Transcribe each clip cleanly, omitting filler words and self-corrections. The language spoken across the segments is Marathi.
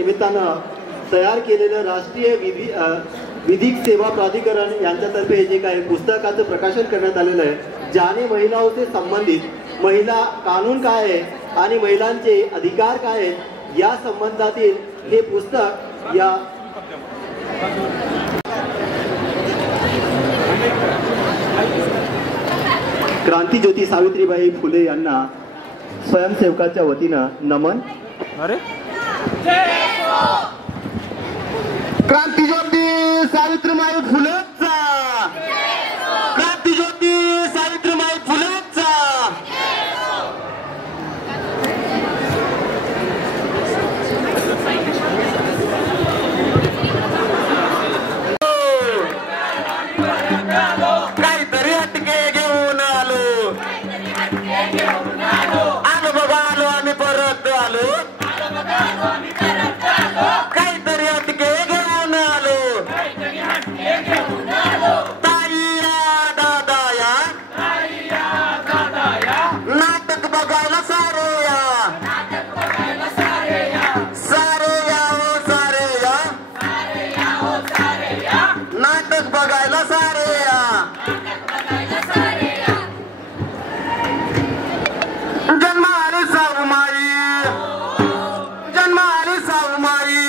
निमित्तानं तयार केलेलं राष्ट्रीय विधिक सेवा प्राधिकरण यांच्यातर्फे हे जे काही पुस्तकाचं प्रकाशन करण्यात आलेलं आहे, ज्याने महिलांशी संबंधित महिला कानून काय आहे आणि महिलांचे अधिकार काय आहेत या संबंधातील हे पुस्तक या क्रांतीज्योती सावित्रीबाई फुले यांना स्वयंसेवकाच्या वतीनं नमन. अरे क्रांतीज्योती सावित्रीबाई फुलेचा, क्रांतीज्योती सावित्रीबाई फुलेचा. काहीतरी हटके घेऊन आलो, आलो बघा आलो आम्ही परत आलो. काहीतरी हटके घेऊन आलो, ताईया दादाया नाटक बघायला सारे या, सारे या हो सारे या, नाटक बघायला सारे या. जन्माली साऊ माई, जन्माली साऊ माई,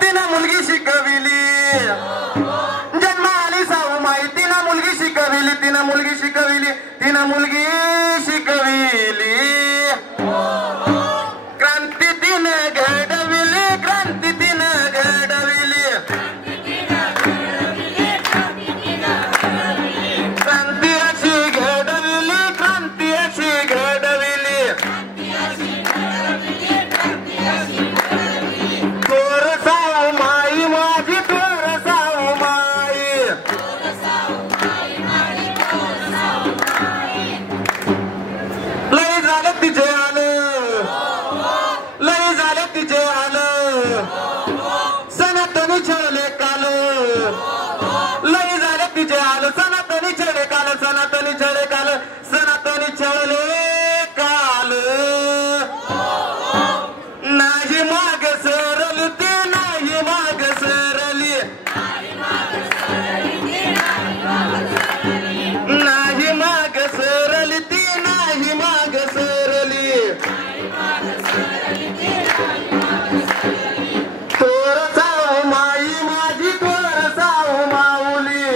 तिनं मुलगी शिकविली. जन्माली साऊ माई, तिनं मुलगी शिकविली, तिनं मुलगी शिकविली, तिनं मुलगी शिकविली. क्रांती तिनं घडविली, क्रांती तिनं घडविली, क्रांती अशी घडविली, क्रांती अशी घडविली. थोर साऊ माई माझी, थोर साऊ माई, लई झालं तिचे आलं, लई झालं तिचे आलं, सनातनी छळले काल. लई झालं तिचे आलं, सनातनी छळे काल, सनातनी छळे काल, सनातनी छळले काल. नाही माग सरली ती, नाही माग सरली, नाही माग सरली ती, नाही माग सरली. थोर साऊ माई माझी, थोर साऊ माऊली.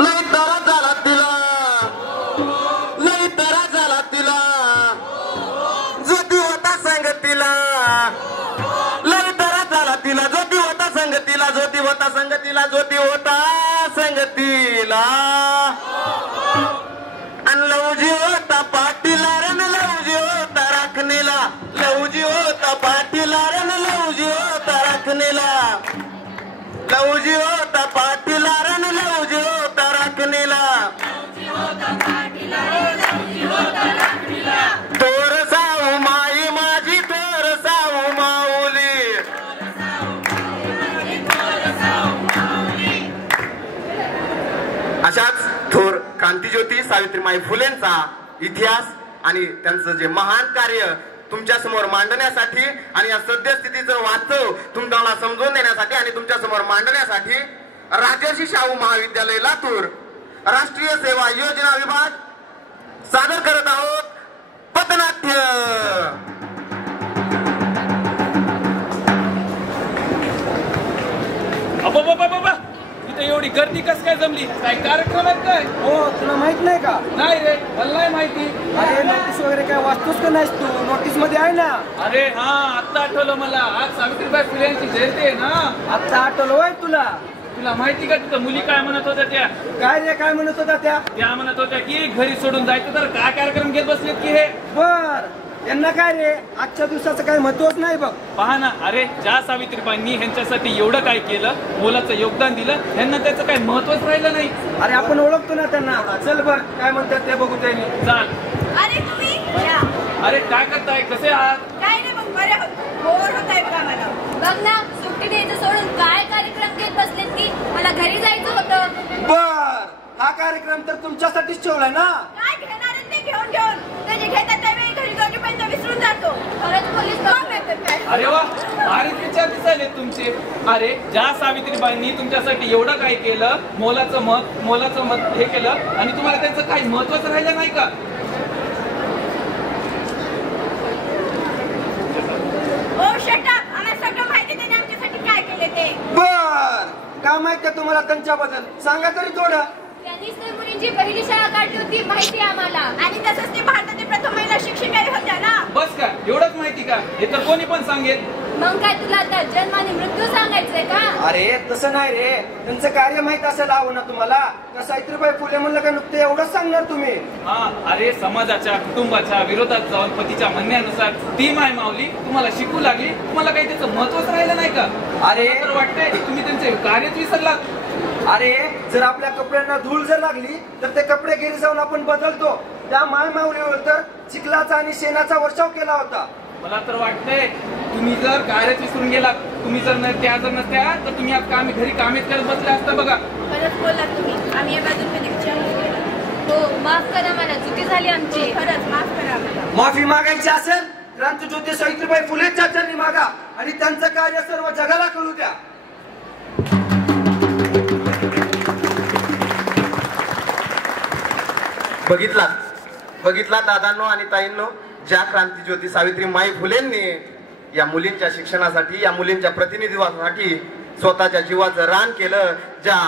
लई तरा झाला तिला, लई तरा झाला तिला, ज्योती होता संगतीला. लई तरा झाला तिला, ज्योती होता संगतीला, ज्योती होता संगतीला, ज्योती होता संगतीला. आणि लवजी होता पाटीला रन, लवजी होता राखणीला, लवजी होता पाटीला रन, लवजी होता राखणीला, लवजी होता पाटीला रन, लवजी होता राखणीला. थोर साऊ माई माझी, थोर साऊ माऊली. अशाच थोर क्रांतीज्योती सावित्रीबाई फुलेंचा इतिहास आणि त्यांचं जे महान कार्य तुमच्या समोर मांडण्यासाठी आणि या सद्यस्थितीचं वास्तव तुम्हाला समजून देण्यासाठी आणि तुमच्या समोर मांडण्यासाठी राजर्षी शाहू महाविद्यालय लातूर राष्ट्रीय सेवा योजना विभाग सादर करत आहोत पथनाट्य. इथे एवढी गर्दी कस काय जमली? काय कार्यक्रम आहे काय? हो, तुला माहित नाही का? नाही रे, मला नाही माहिती. अरे नोटीस वगैरे काय वाचतोस का नाहीस तू? नोटीस मध्ये आहे ना. अरे हा, आता आठवलं मला. आज सावित्रीबाई फुले यांची जयंती आहे ना. आता आठवलं होय तुला? तुला माहिती का तिथं मुली काय म्हणत होत्या? त्या काय रे, काय म्हणत होत्या त्या? त्या म्हणत होत्या की घरी सोडून जायचं तर काय कार्यक्रम घेत बसलेत की हे. बर, यांना काय रे, आजच्या दिवसाचं काही महत्वच नाही बघ. पहा ना, अरे ज्या सावित्रीबाईंनी ह्यांच्यासाठी एवढं काय केलं, मोलाचं योगदान दिलं, ह्यांना त्याचं काही महत्वच राहिलं नाही. अरे आपण ओळखतो ना त्यांना. चल बर, काय म्हणतात ते बघू त्यांनी. चाल. अरे तुम्ही अरे काय करताय? कसे आहात? काय नाही, मग बरे बोर होत आहे बघा मला. बघ ना, सुट्टी द्यायचं सोडून काय कार्यक्रम घेत बसलेत की मला घरी जायचं होतं. बर, हा कार्यक्रम तर तुमच्यासाठीच ठेवलाय ना. काय घेणार ते घेऊन घेऊन अरे वा, भारीच विचार दिसायले तुमचे. अरे ज्या सावित्रीबाईंनी तुमच्यासाठी एवढं काय केलं, मोलाचं मत हे केलं, आणि तुम्हाला त्यांचं काही महत्वच राहिलं नाही का? ओ शट अप, आम्हाला सगळं माहिती त्याने आमच्यासाठी काय केले ते. बर, काय माहिती आहे तुम्हाला त्यांच्याबद्दल? सांगा तरी थोडं. त्यांनीच तर मुलींची पहिली शाळा काढली होती, माहिती आहे आम्हाला. आणि तसंच ते भारताचे प्रथम महिला शिक्षिका होत्या ना. बस का, एवढंच माहिती का? हे तर कोणी पण सांगेल. मग काय तुला आता जन्म आणि मृत्यू सांगायचंय का? अरे तसं नाही रे, त्यांचं कार्य माहित असेल हवं ना तुम्हाला. का सावित्रीबाई फुले म्हणलं का नुकते एवढंच सांगणार तुम्ही? हा, अरे समाजाच्या कुटुंबाच्या विरोधात जाऊन पतीच्या म्हणण्यानुसार ती माय माऊली तुम्हाला शिकू लागली. तुम्हाला काही त्याचं महत्वच राहिलं नाही का? अरे तर वाटतंय तुम्ही त्यांचे कार्यच विसरलात. अरे जर आपल्या कपड्यांना धूळ जर लागली तर ते कपडे घरी जाऊन आपण बदलतो. त्या माय माऊलीवर तर चिखलाचा आणि शेणाचा वर्षाव केला होता. मला तर वाटतंय तुम्ही जर कार्यच विसरून गेलात. तुम्ही जर त्या जर नसत्या तर तुम्ही आता आम्ही घरी कामेच करत बसले असता. बघा, परत बोललात तुम्ही. आम्ही या बाजून कधी विचार केला. हो, माफ करा, मला चुकी झाली आमची. खरंच माफ करा आम्हाला. माफी मागायची असेल क्रांतिज्योती सावित्रीबाई फुलेंच्या चरणी मागा आणि त्यांचं कार्य सर्व जगाला कळू द्या. बघितला दादांनो आणि ताईंनो, ज्या क्रांतिज्योती सावित्रीमाई फुलेंनी या मुलींच्या शिक्षणासाठी, या मुलींच्या प्रतिनिधित्वासाठी स्वतःच्या जीवाचं रान केलं. ज्या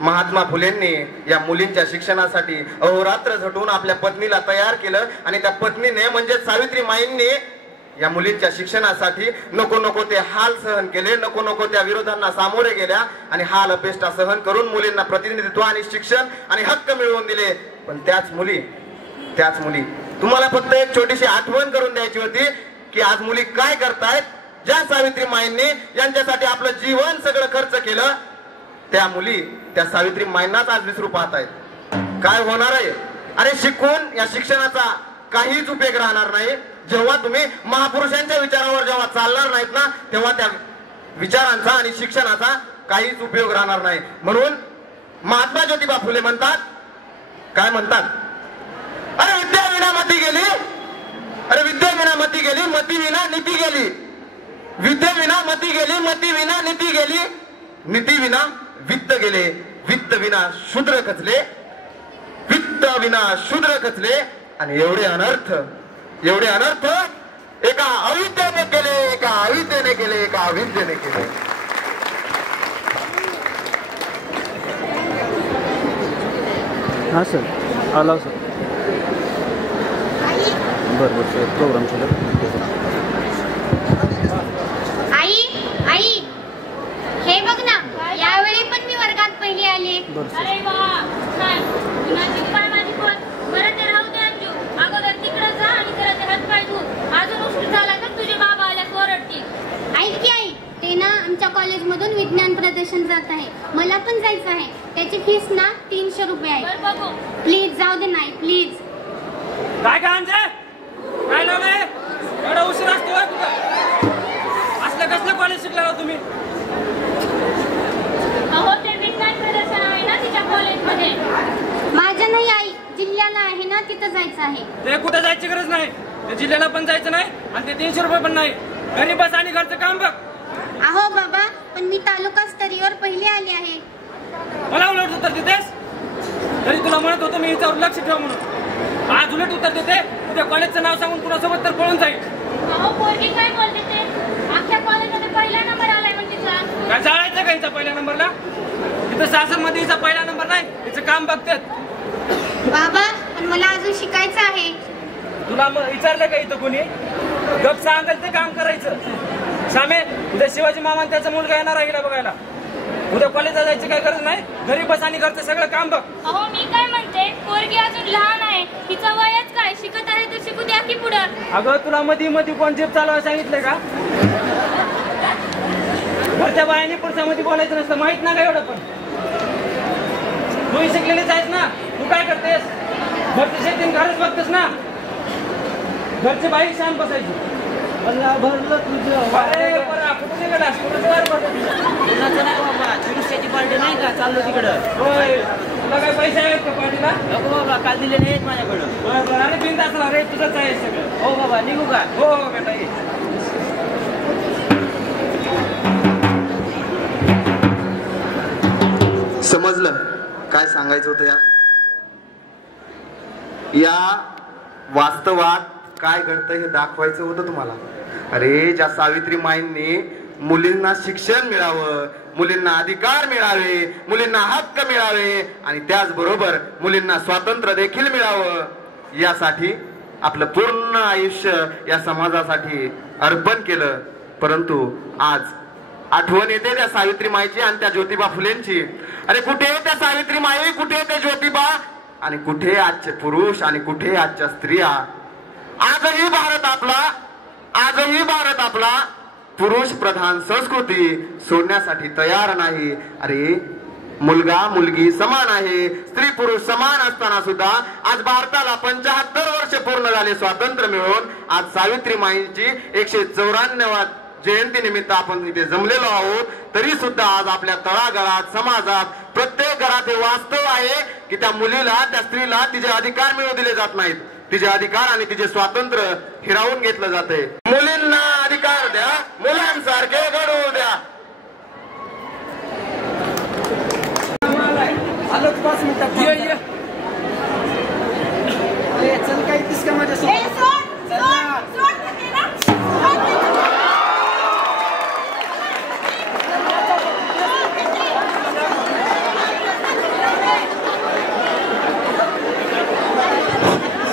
महात्मा फुलेंनी या मुलींच्या शिक्षणासाठी अहोरात्र झटून आपल्या पत्नीला तयार केलं, आणि त्या पत्नीने म्हणजे सावित्रीमाईंनी या मुलींच्या शिक्षणासाठी नको ते हाल सहन केले, नको त्या विरोधांना सामोरे गेल्या, आणि हाल अपेष्टा सहन करून मुलींना प्रतिनिधित्व आणि शिक्षण आणि हक्क मिळवून दिले. पण त्याच मुली तुम्हाला फक्त एक छोटीशी आठवण करून द्यायची होती की आज मुली काय करतायत. ज्या सावित्रीमाईंनी यांच्यासाठी आपलं जीवन सगळं खर्च केलं, त्या मुली त्या सावित्रीमाईंनाच आज विसरू पाहतायत. काय होणार आहे? अरे शिकून या शिक्षणाचा काहीच उपयोग राहणार नाही. जेव्हा तुम्ही महापुरुषांच्या विचारावर जेव्हा चालणार नाहीत ना, तेव्हा त्या विचारांचा आणि शिक्षणाचा काहीच उपयोग राहणार नाही. म्हणून महात्मा ज्योतिबा फुले म्हणतात, काय म्हणतात? अरे विद्या विना मती गेली, अरे विद्या विना मती गेली, मती विना नीती गेली. विद्या विना मती गेली, मती विना नीती गेली. नीती विना वित्त गेले, वित्त विना शूद्र खचले, वित्त विना शूद्र खचले. आणि एवढे अनर्थ एका अविद्येने केले, एका अविद्येने केले. हां सर, आला सर. बरं सर, प्रोग्राम चालू. आई हे बघ ना, यावेळी पण मी वर्गात पहिली आली. अरे वा, छान. कुणाची पाय माझी पण. बरं ते राहू दे अंजू. अगोदर तिकडे जा आणि जरा ते हातपाय धुवून. अजून उशीर झाला तर तुझे बाबा आल्यास ओरडतील. ऐक की आई, ते ना आमच्या कॉलेजमधून विज्ञान प्रदर्शन जात आहे. मला पण जायचं आहे. त्याची फीस ना 300 रुपये आहे. बरं बघू. प्लीज जाऊ दे नाही, प्लीज. काय अंजे, काय नाव आहे? एवढा उशीर असतो कुठं? असलं कसलं कॉलेज शिकला तुम्ही? अहो, ते विज्ञान प्रदर्शन आहे ना तिच्या कॉलेजमध्ये. माझ्या नाही आई, जिल्ह्याला आहे ना, तिथं जायचं आहे. ते कुठं जायची गरज नाही. ते जिल्ह्याला पण जायचं नाही आणि ते 300 रुपये पण नाही. घरी बस आणि घरचं काम बघ. अहो बाबा, पण मी तालुका स्तरीवर पहिली आली आहे. मला उलट उत्तर देतेस? तरी तुला म्हणत होतो मी याच्यावर लक्ष ठेव म्हणून. आज उलट उत्तर देते. उद्या कॉलेजचं नाव सांगून कुणासोबत तर पळून जाईल. अहो, पोरगी काय बोलते ते? अख्ख्या कॉलेजमध्ये पहिला नंबर आलाय म्हणजे तिचा. काय जाळायचं का हिचा पहिल्या नंबरला? इथं सासरमध्ये हिचा पहिला नंबर नाही. हिचं काम बघतात. बाबा, पण मला अजून शिकायचं आहे. तुला विचारलं का इथं कोणी? गप सांगाल ते काम करायचं. सामे, उद्या शिवाजी मामा त्याचा मुलगा येणार आहे बघायला. उद्या कॉलेजला जायची काही गरज नाही. घरी बस आणि घरचं सगळं काम बघ. अहो, मी काय म्हणते, पोरगी अजून लहान आहे. तिचं वयच काय? शिकत आहे तर शिकू द्या की पुढं. अगं, तुला मध्ये कोण जीप चालवायला सांगितलं का? घरच्या बायाने पुढच्यामध्ये बोलायचं नसतं, माहित ना का एवढं? पण तू शिकलेलीच आहेस ना. तू काय करतेस? घरची शेती घरच बघतेस ना. घरची बाई शांत बसायची. भरलं तुझं. चिरुष्याची पार्टी नाही का चाललो तिकडं? तुला काय पैसे आहेत का पार्टीला? नको बाबा, काल दिले नाहीत माझ्याकडं. बरं, आणि बिनधास्त रे, तुझंच आहे सगळं. हो बाबा, निघू का? हो बेटा, ये. समजलं काय सांगायचं होतं या वास्तवात काय घडतं हे दाखवायचं होतं तुम्हाला. अरे ज्या सावित्रीमाईंनी मुलींना शिक्षण मिळावं, मुलींना अधिकार मिळावे, मुलींना हक्क मिळावे आणि त्याचबरोबर मुलींना स्वातंत्र्य देखील मिळावं यासाठी आपलं पूर्ण आयुष्य या समाजासाठी अर्पण केलं. परंतु आज आठवण येते त्या सावित्रीमाईची आणि त्या ज्योतिबा फुलेंची. अरे कुठे त्या सावित्रीमाई, कुठे ते ज्योतिबा आणि कुठे आजचे पुरुष आणि कुठे आजच्या स्त्रिया. आजही भारत आपला पुरुष प्रधान संस्कृती सोडण्यासाठी तयार नाही. अरे मुलगा मुलगी समान आहे, स्त्री पुरुष समान असताना सुद्धा आज भारताला 75 वर्ष पूर्ण झाले स्वातंत्र्य मिळून. आज सावित्रीमाईंची 194 जयंती निमित्त आपण इथे जमलेलो आहोत. तरी सुद्धा आज आपल्या तळागाळात समाजात प्रत्येक घरात हे वास्तव आहे की त्या मुलीला, त्या स्त्रीला तिचे अधिकार मिळवून दिले जात नाहीत. तिचे अधिकार आणि तिचे स्वातंत्र्य हिरावून घेतलं जाते. मुलींना अधिकार द्या, मुलांसारखे घडवू द्या. आलो 5 मिनिटात. चल काय दिस का माझ्यासोबत.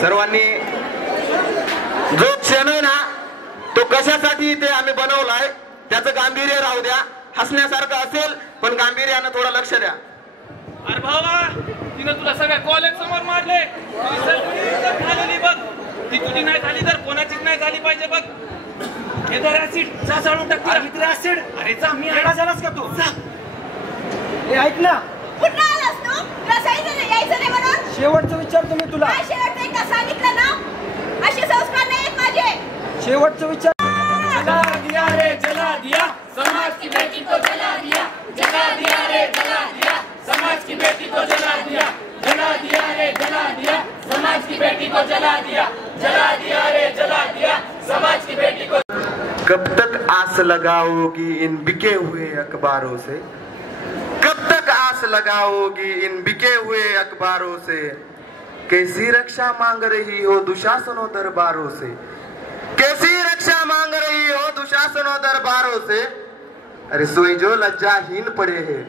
सर्वांनी जो क्षण आहे ना तो कशासाठी इथे आम्ही बनवलाय त्याचं गांभीर्य राहू द्या. हसण्यासारखं असेल पण गांभीर्यानं थोडं लक्ष द्या. अरे भावा तिने तुला सगळ्या कॉलेज समोर मारले. झालेली बघ ती तुझी नाही झाली तर कोणाचीच नाही झाली पाहिजे बघ. ऍसिड चाळून टाकते ऍसिड. अरे जा मी येडा झालास का तू. हे ऐक ना, कुठं आलास तू? तुला सांगितलं यायचं नाही म्हणून. शेवटचं विचारतो मी तुला. काय शेवटचं एकदा सांगितलं ना. असे संस्कार नाहीत माझे. शेवटचं विचार. जला दिया रे जला दिया, समाज की बेटी को जला दिया. जला दिया रे जला दिया, समाज की बेटी को जला दिया. जला दिया रे जला दिया, समाज की बेटी को जला दिया. जला दिया रे जला दिया, समाज की बेटी को. कब तक आस लगाओगी इन बिके हुए अखबारों से, कब तक आस लगाओगी इन बिके हुए अखबारों से. कैसी रक्षा मांग रही हो दुशासनों दरबारों से, कैसी रक्षा मांग रही हो दुशासनों दरबारों से. अरे सोई जो लज्जाहीन पड़े हैं,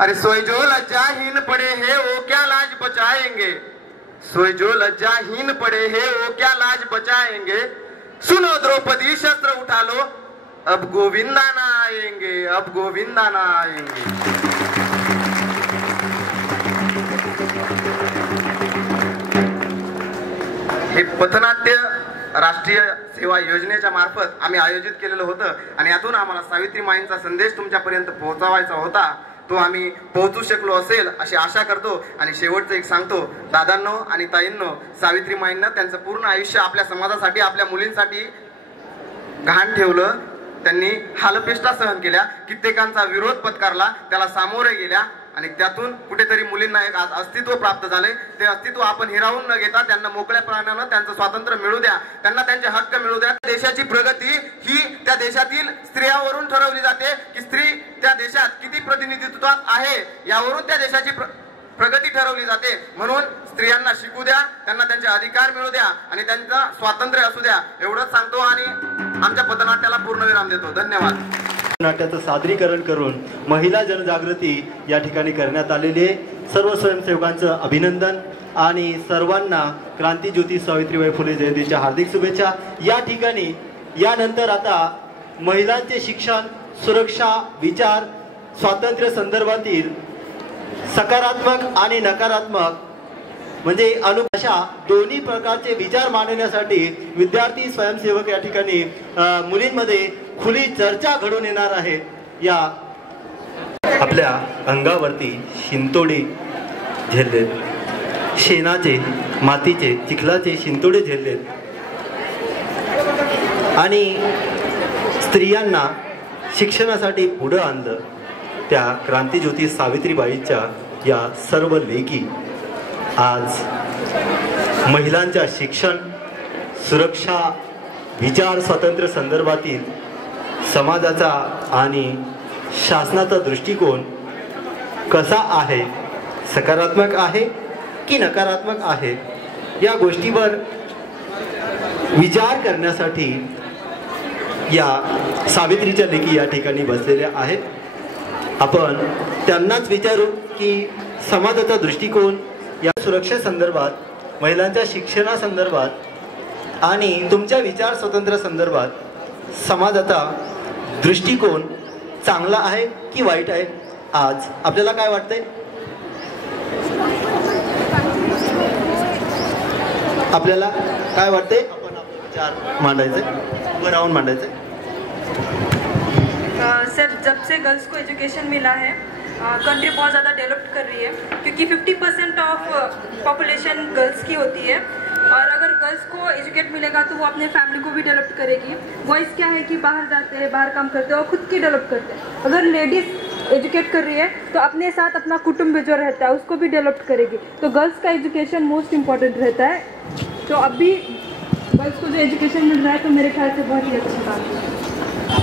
अरे सोई जो लज्जाहीन पड़े हैं वो क्या लाज बचाएंगे. सोई जो लज्जाहीन पड़े हैं वो क्या लाज बचाएंगे. सुनो द्रौपदी शस्त्र उठा लो, अब गोविंदा ना आएंगे, अब गोविंदा ना आएंगे. हे पथनाट्य राष्ट्रीय सेवा योजनेच्या मार्फत आम्ही आयोजित केलेलं होतं आणि यातून आम्हाला सावित्रीमाईंचा संदेश तुमच्यापर्यंत पोहोचवायचा होता. तो आम्ही पोहोचू शकलो असेल अशी आशा करतो. आणि शेवटचं एक सांगतो, दादांनो आणि ताईंनो, सावित्रीमाईंना त्यांचं पूर्ण आयुष्य आपल्या समाजासाठी, आपल्या मुलींसाठी गहाण ठेवलं. त्यांनी हालपेष्टा सहन केल्या, कित्येकांचा विरोध पत्कारला, त्याला सामोरे गेल्या आणि त्यातून कुठेतरी मुलींना एक अस्तित्व प्राप्त झाले. ते अस्तित्व आपण हिरावून न घेता त्यांना मोकळ्या प्राण्यानं त्यांचं स्वातंत्र्य मिळू द्या, त्यांना त्यांचे हक्क मिळू द्या. देशाची प्रगती ही त्या देशातील स्त्रियावरून ठरवली जाते की स्त्री त्या देशात किती प्रतिनिधित्वात आहे यावरून त्या देशाची प्रगती ठरवली जाते. म्हणून स्त्रियांना शिकू द्या, त्यांना त्यांचे अधिकार मिळू द्या आणि त्यांचं स्वातंत्र्य असू द्या एवढंच सांगतो आणि आमच्या पथनाट्याला पूर्णविराम देतो. धन्यवाद. नाट्याचं सादरीकरण करून महिला जनजागृती या ठिकाणी करण्यात आलेली आहे. सर्व स्वयंसेवकांचं अभिनंदन आणि सर्वांना क्रांतीज्योती सावित्रीबाई फुले जयंतीच्या हार्दिक शुभेच्छा. या ठिकाणी यानंतर आता महिलांचे शिक्षण, सुरक्षा, विचार, स्वातंत्र्य संदर्भातील सकारात्मक आणि नकारात्मक म्हणजे अशा दोन्ही प्रकारचे विचार मांडण्यासाठी विद्यार्थी स्वयंसेवक या ठिकाणी मुलींमध्ये खुली चर्चा घडून येणार आहे. या आपल्या अंगावरती शिंतोडे झेललेत, शेणाचे, मातीचे, चिखलाचे शिंतोडे झेललेत आणि स्त्रियांना शिक्षणासाठी पुढं आणलं. त्या क्रांतीज्योती सावित्रीबाईंच्या या सर्व लेकी आज महिलांच्या शिक्षण, सुरक्षा, विचार स्वातंत्र्य संदर्भातील समाजाचा आणि शासनाचा दृष्टिकोन कसा आहे, सकारात्मक आहे की नकारात्मक आहे, या गोष्टीवर विचार करण्यासाठी या सावित्रीच्या लेकी या ठिकाणी बसलेल्या आहेत। आपण त्यांनाच विचारू की समाजाचा दृष्टिकोन या सुरक्षेसंदर्भात, महिलांच्या शिक्षणासंदर्भात आणि तुमच्या विचार स्वातंत्र्य संदर्भात समाजाचा दृष्टिकोन चांगला आहे की वाईट आहे, आज आपल्याला काय वाटतंय? आपल्याला काय वाटतंय? आपण आपले विचार मांडायचे, उभं राहून मांडायचे। सर, जब से गर्ल्स को एजुकेशन मिला है कंट्री बहुत ज़्यादा डेवलप कर रही है, क्योंकि 50% ऑफ पॉपुलेशन गर्ल्स की होती है और अगर गर्ल्स को एजुकेट मिलेगा तो वो अपने फैमिली को भी डेवलप करेगी। बॉयज़ क्या है कि बाहर जाते हैं, बाहर काम करते हैं और खुद की डेवलप करते हैं। अगर लेडीज़ एजुकेट कर रही है तो अपने साथ अपना कुटुंब जो रहता है उसको भी डेवलप करेगी। तो गर्ल्स का एजुकेशन मोस्ट इम्पॉर्टेंट रहता है। तो अभी गर्ल्स को जो एजुकेशन मिल रहा है तो मेरे ख्याल से बहुत ही अच्छी बात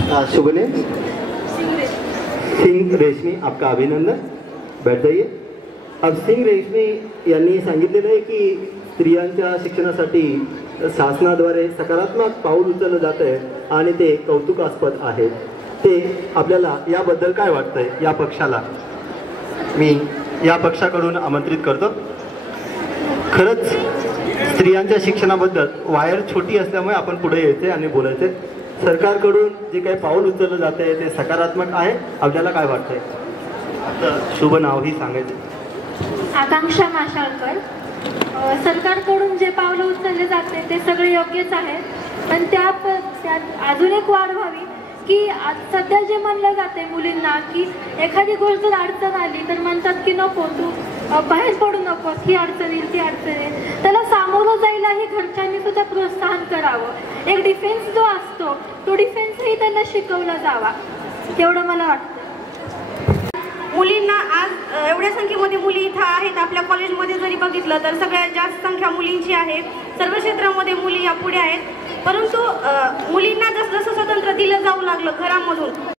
है। शुभ नेम? सिंग रेशमी, आपका अभिनंदन, बैठ जाइए। अब सिंग रेशमी यांनी सांगितलेलं आहे की स्त्रियांच्या शिक्षणासाठी शासनाद्वारे सकारात्मक पाऊल उचललं जात आहे आणि ते कौतुकास्पद आहे। ते आपल्याला याबद्दल काय वाटतंय? या पक्षाला मी या पक्षाकडून आमंत्रित करतो। खरंच स्त्रियांच्या शिक्षणाबद्दल वायर छोटी असल्यामुळे आपण पुढे यायचे आणि बोलायचे। सरकारकडून जे काही पाऊल उचललं जात आहे ते सकारात्मक आहे, आपल्याला काय वाटतंय? आपलं शुभ नावही सांगायचं। आकांक्षा माशाळकर। सरकारकडून जे पावलं उचलले जाते ते सगळे योग्यच आहे, पण त्यात अजून एक वाढ व्हावी की सध्या जे म्हणलं जाते मुलींना की एखादी गोष्ट जर अडचण आली तर म्हणतात की नको तू बाहेर पडू नकोस, ही अडचण येईल ती अडचण येईल, त्याला सामोरं जायलाही घरच्यांनी सुद्धा प्रोत्साहन करावं। एक डिफेन्स जो असतो तो डिफेन्सही त्यांना शिकवला जावा, तेवढं मला वाटतं। मुलींना आज एवढ्या संख्येमध्ये मुली इथं आहेत, आपल्या कॉलेजमध्ये जरी बघितलं तर सगळ्यात जास्त संख्या मुलींची आहे। सर्व क्षेत्रामध्ये मुली या पुढे आहेत, परंतु मुलींना जसं जसं स्वातंत्र्य दिलं जाऊ लागलं घरामधून